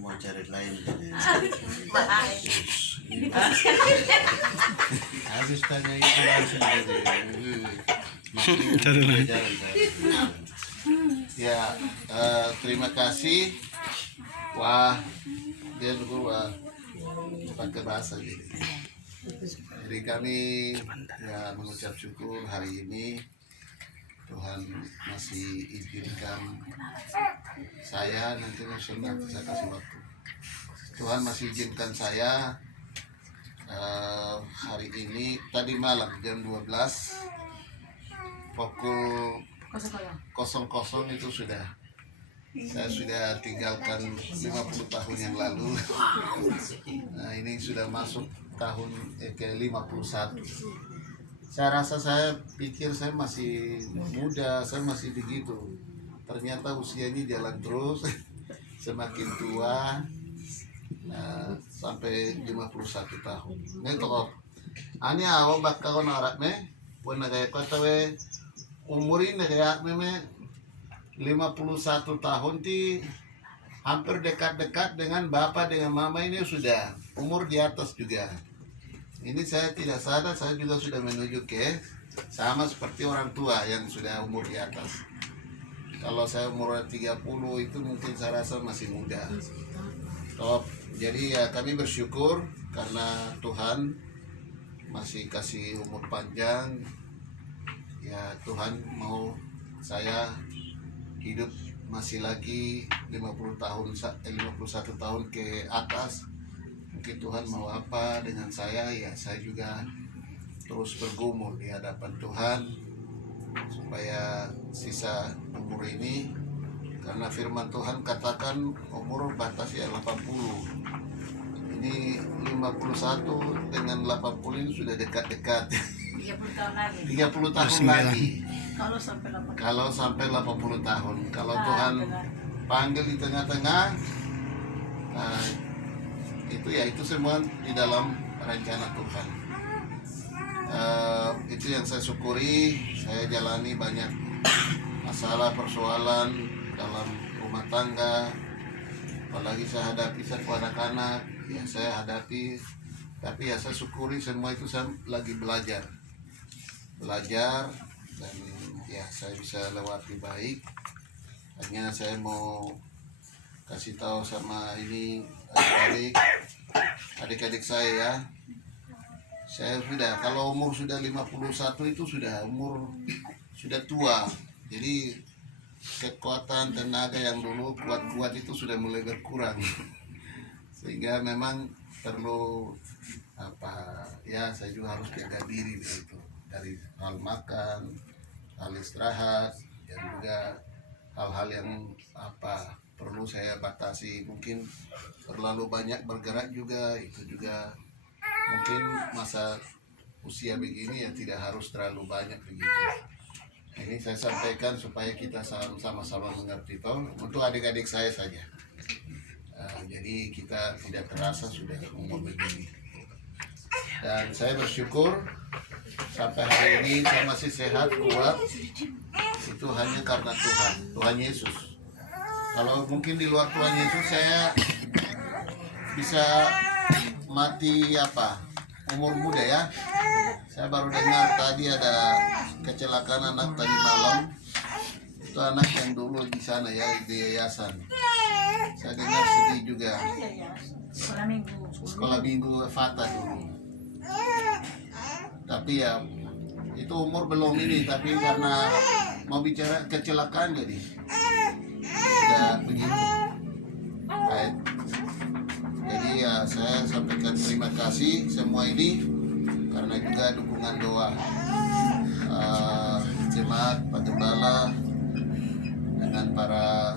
mau cari lain habis tanya itu langsung aja Cari lain. ya. Terima kasih. Wah, dia dulu pakai bahasa jadi kami ya mengucap syukur hari ini Tuhan masih izinkan saya, nanti saya kasih waktu. Tuhan masih izinkan saya hari ini, tadi malam jam 12 pukul 00 itu saya sudah tinggalkan 50 tahun yang lalu. Nah, ini sudah masuk tahun ke-51. Saya rasa, saya pikir saya masih muda, saya masih begitu. Ternyata usianya jalan terus, semakin tua, sampai 51 tahun. Ini toh, ani awak bakal narak me, pun kayak kota we, umurin kayak me 51 tahun ti hampir dekat-dekat dengan bapak dengan mama ini sudah umur di atas juga. Ini saya tidak sadar, saya juga sudah menuju ke sama seperti orang tua yang sudah umur di atas. Kalau saya umur 30 itu mungkin saya rasa masih muda. Top. Jadi ya kami bersyukur karena Tuhan masih kasih umur panjang. Ya Tuhan mau saya hidup masih lagi 51 tahun ke atas. Mungkin Tuhan mau apa dengan saya, ya saya juga terus bergumul di hadapan Tuhan supaya sisa umur ini, karena firman Tuhan katakan umur batasnya 80. Ini 51 dengan 80 ini sudah dekat-dekat. 30 tahun lagi. 30 tahun lagi. Kalau sampai 80 tahun. Kalau Tuhan panggil di tengah-tengah, itu semua di dalam rencana Tuhan. Itu yang saya syukuri. Saya jalani banyak masalah, persoalan dalam rumah tangga, apalagi saya hadapi anak-anak, ya saya hadapi. Tapi ya saya syukuri semua itu, saya lagi belajar dan ya saya bisa lewati baik. Hanya saya mau kasih tahu sama ini adik-adik saya ya. Saya sudah, kalau umur sudah 51 itu sudah sudah tua. Jadi kekuatan tenaga yang dulu kuat-kuat itu sudah mulai berkurang. Sehingga memang perlu saya juga harus jaga diri begitu. Dari hal makan, hal istirahat, dan juga hal-hal yang perlu saya batasi. Mungkin terlalu banyak bergerak juga, itu juga mungkin masa usia begini ya tidak harus terlalu banyak begitu. Ini saya sampaikan supaya kita sama-sama mengerti, untuk adik-adik saya saja. Jadi kita tidak terasa sudah umur begini. Dan saya bersyukur sampai hari ini saya masih sehat, kuat. Itu hanya karena Tuhan Yesus. Kalau mungkin di luar Tuhan Yesus saya bisa mati umur muda ya. Saya baru dengar tadi ada kecelakaan anak tadi malam. Itu anak yang dulu di sana ya, di yayasan. Saya dengar sedih juga. Sekolah minggu Fata dulu. Tapi ya itu umur belum ini, tapi karena mau bicara kecelakaan jadi begitu. Baik. Jadi ya saya sampaikan terima kasih semua ini karena juga dukungan doa jemaat, Pak Gembala dengan para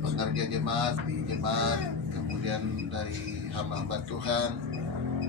pengerja jemaat di jemaat, kemudian dari hamba-hamba Tuhan,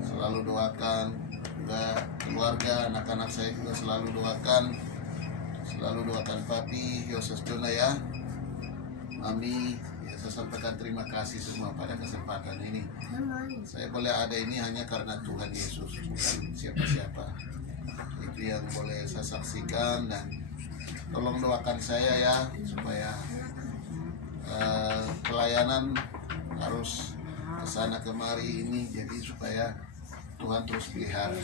selalu doakan juga keluarga, anak-anak saya juga selalu doakan Papi, Yoses Dona ya, Mami. Ya, saya sampaikan terima kasih semua pada kesempatan ini. Saya boleh ada ini hanya karena Tuhan Yesus, bukan siapa-siapa. Itu yang boleh saya saksikan, dan tolong doakan saya ya supaya pelayanan harus kesana kemari ini, jadi supaya Tuhan terus pelihara.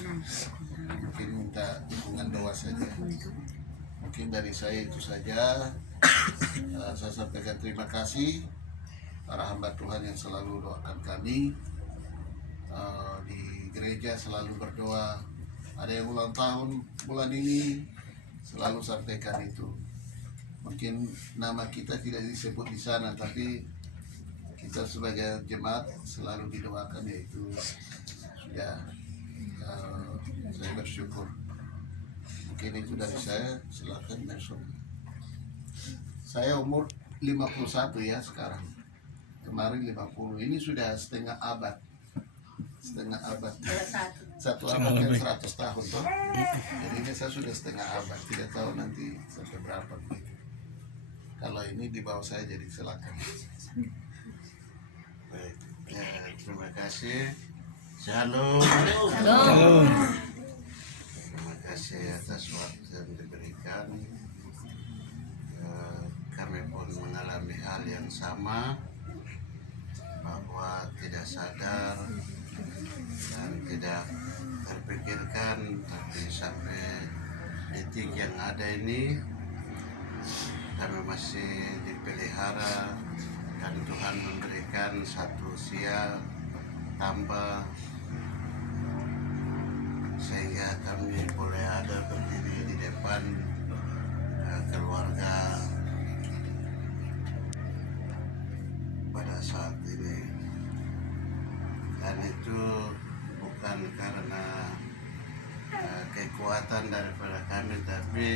Mungkin minta dukungan doa saja. Mungkin dari saya itu saja. Saya sampaikan terima kasih para hamba Tuhan yang selalu doakan kami. Di gereja selalu berdoa. Ada yang ulang tahun bulan ini, selalu sampaikan itu. Mungkin nama kita tidak disebut di sana, tapi kita sebagai jemaat selalu didoakan, yaitu sudah saya bersyukur. Mungkin itu dari saya, silakan besok. Saya umur 51 ya sekarang. Kemarin 50, ini sudah setengah abad. Satu abad kan 100 tahun toh. Jadi ini saya sudah setengah abad, tidak tahu nanti sampai berapa begitu. Kalau ini di bawah saya, jadi silakan. Baik, ya, terima kasih. Shalom. Terima kasih atas waktu yang diberikan. Kami pun mengalami hal yang sama, bahwa tidak sadar dan tidak terpikirkan, tapi sampai detik yang ada ini kami masih dipelihara dan Tuhan memberikan satu usia tambah sehingga kami boleh ada berdiri di depan keluarga pada saat ini. Dan itu bukan karena kekuatan daripada kami, tapi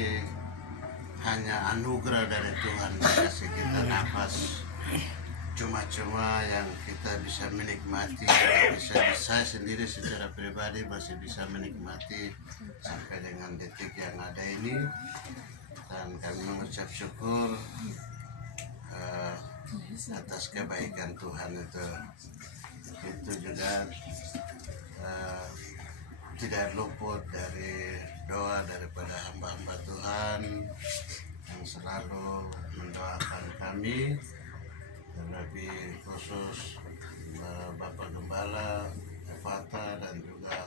hanya anugerah dari Tuhan kasih kita nafas. Cuma-cuma yang kita bisa menikmati, saya sendiri secara pribadi masih bisa menikmati sampai dengan detik yang ada ini. Dan kami mengucap syukur atas kebaikan Tuhan itu juga tidak luput dari doa daripada hamba-hamba Tuhan yang selalu mendoakan kami, terlebih khusus Bapak Gembala Evata dan juga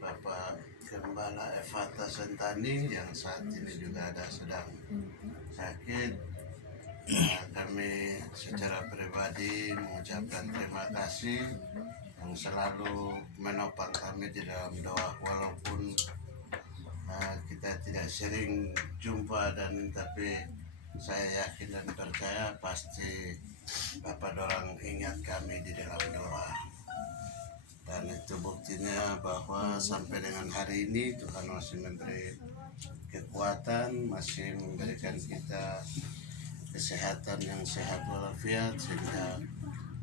Bapak Gembala Evata Sentani yang saat ini juga ada sedang sakit. Kami secara pribadi mengucapkan terima kasih yang selalu menopang kami di dalam doa, walaupun kita tidak sering jumpa, dan tapi saya yakin dan percaya pasti Bapak dorang ingat kami di dalam doa. Dan itu buktinya bahwa sampai dengan hari ini Tuhan masih memberi kekuatan, masih memberikan kita kesehatan yang sehat walafiat, sehingga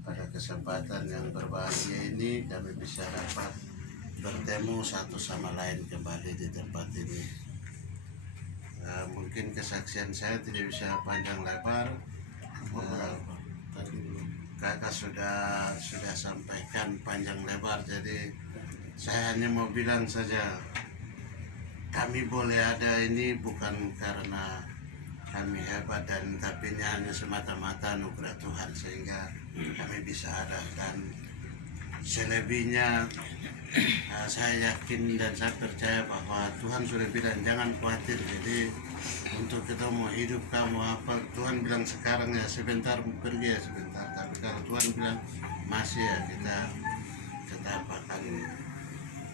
pada kesempatan yang berbahagia ini kami bisa dapat bertemu satu sama lain kembali di tempat ini. Mungkin kesaksian saya tidak bisa panjang lebar. Kakak sudah sampaikan panjang lebar, jadi saya hanya mau bilang saja, kami boleh ada ini bukan karena kami hebat, dan tapi ini hanya semata-mata anugerah Tuhan sehingga kami bisa ada. Dan selebihnya saya yakin dan saya percaya bahwa Tuhan sudah bilang jangan khawatir. Jadi untuk kita mau hidup kamu apa, Tuhan bilang sekarang ya sebentar, pergi ya sebentar, tapi kalau Tuhan bilang masih ya kita tetap akan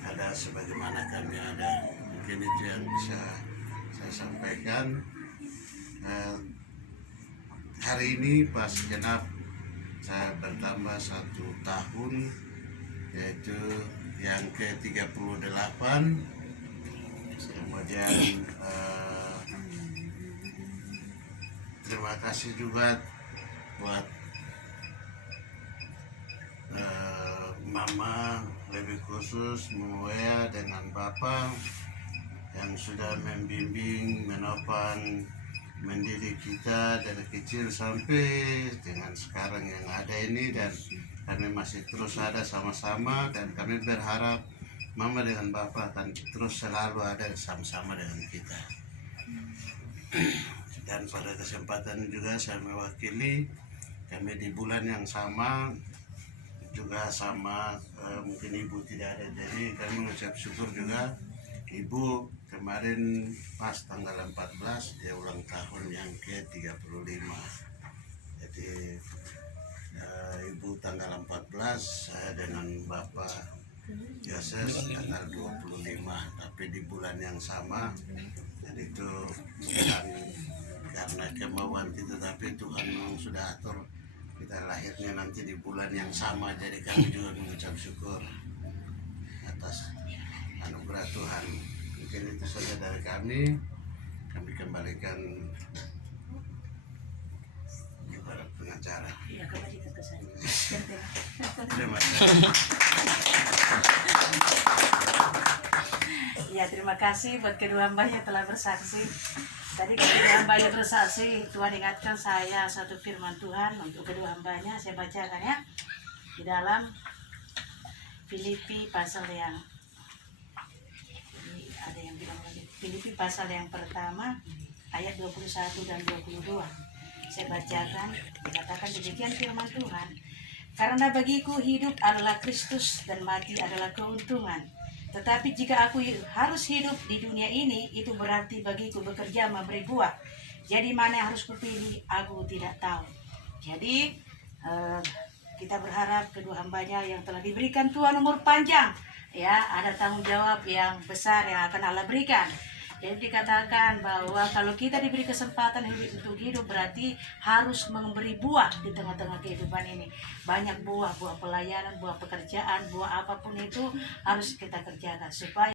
ada sebagaimana kami ada. Mungkin itu yang bisa saya sampaikan. Hari ini pas genap saya bertambah 1 tahun, yaitu yang ke-38. Kemudian terima kasih juga buat Mama, lebih khusus Muea dengan Bapak yang sudah membimbing, menopang, mendidik kita dari kecil sampai dengan sekarang yang ada ini, dan kami masih terus ada sama-sama, dan kami berharap Mama dengan Bapak akan terus selalu ada sama-sama dengan kita. Dan pada kesempatan juga saya mewakili kami di bulan yang sama juga sama, mungkin ibu tidak ada, jadi kami mengucap syukur juga. Ibu kemarin pas tanggal 14 dia ulang tahun yang ke-35. Jadi ibu tanggal 14, saya dengan Bapak Yoses tanggal 25, tapi di bulan yang sama. Jadi itu bukan karena kemauan kita, tapi Tuhan memang sudah atur kita lahirnya nanti di bulan yang sama. Jadi kami juga mengucap syukur atas anugerah Tuhan. Mungkin itu saja dari kami. Kami kembalikan kepada pengacara. Iya, kembalikan ke saya. Terima kasih. Ya, terima kasih buat kedua hamba yang telah bersaksi. Tadi kedua hamba yang bersaksi, Tuhan ingatkan saya satu firman Tuhan untuk kedua hambanya. Saya bacakan ya. Di dalam Filipi pasal yang ini ada yang bilang lagi. Filipi pasal yang pertama ayat 21 dan 22. Saya bacakan, dikatakan demikian firman Tuhan. Karena bagiku hidup adalah Kristus dan mati adalah keuntungan. Tetapi jika aku harus hidup di dunia ini, itu berarti bagiku bekerja memberi buah. Jadi mana yang harus kupilih, aku tidak tahu. Jadi kita berharap kedua hambanya yang telah diberikan Tuhan umur panjang, ya, ada tanggung jawab yang besar yang akan Allah berikan. Jadi dikatakan bahwa kalau kita diberi kesempatan untuk hidup, berarti harus memberi buah di tengah-tengah kehidupan ini. Banyak buah, buah pelayanan, buah pekerjaan, buah apapun itu harus kita kerjakan supaya